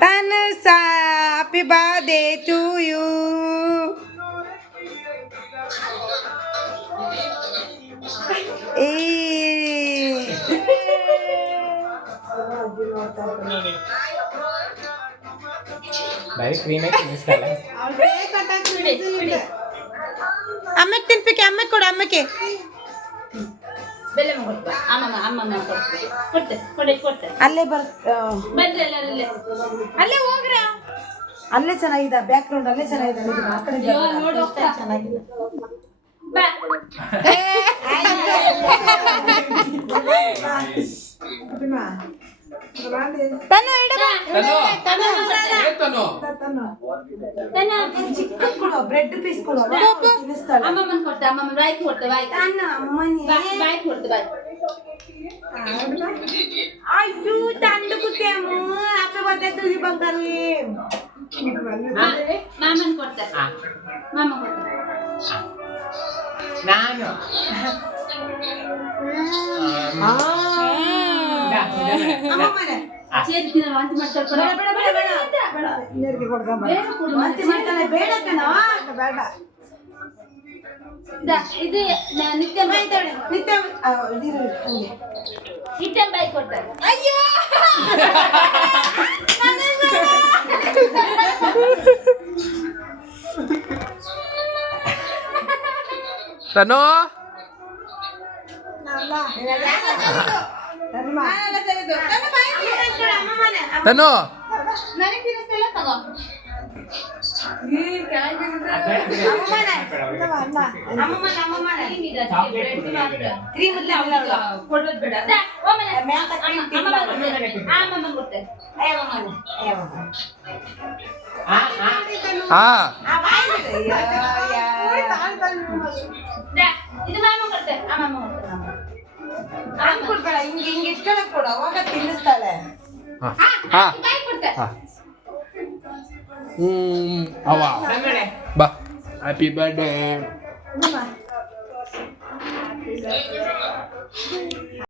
Tanusa, happy birthday to you. ಅಮ್ಮಕ್ಕೆ ತಿನ್ಪಿಕೆ ಅಮ್ಮಕ್ಕೆ ಕೊಡು ಅಮ್ಮಕ್ಕೆ ಅಲ್ಲೇ ಅಲ್ಲೇ ಹೋಗ್ರ ಅಲ್ಲೇ ಚೆನ್ನಾಗಿದೆ ಬ್ಯಾಕ್ ಗ್ರೌಂಡ್ ಅಲ್ಲೇ ಚೆನ್ನಾಗಿದೆ ಚೆನ್ನಾಗಿದೆ ಬ್ರೆಡ್ ಪೀಸ್ ಕೊಡು ಅಮ್ಮಮ್ಮನ್ ಕೊಡ್ತೆ ಅಮ್ಮಮ್ಮ ಬಾಯಿ ಕೊಡ್ತೆ ಬಾಯಿ ಬಾಯಿ ಕೊಡ್ತೆ ಬಾಯಿ ಅಯ್ಯೋ ತಂಡು ಕುತ್ತೆ ಅಪ್ಪ ಬಂದೆ ತುಳಿ ಬಂಗಾರು ಮಾಮನ್ ಕೊಡ್ತೆ ಮಾಮ ಕೊಡ್ತೆ ನಾನು ಇದು ನಿತ್ಯ ನಿತ್ಯ ಬಾಯಿ ಕೊಡ್ತಾರೆ ಅಯ್ಯೋ ತನು ತನು ಇದು ಮಾಮ ಕೊಡ್ತೆ ಅಮ್ಮಮ್ಮ ಕೊಡ್ಬೇಡ ಹಿಂಗೆ ಹಿಂಗೆ ಇಟ್ಕೊಳ ಕೊಡು ಅವಾಗ ತಿನ್ನಿಸ್ತಾಳೆ ಬಾ ಹ್ಯಾಪಿ ಬರ್ಡೇ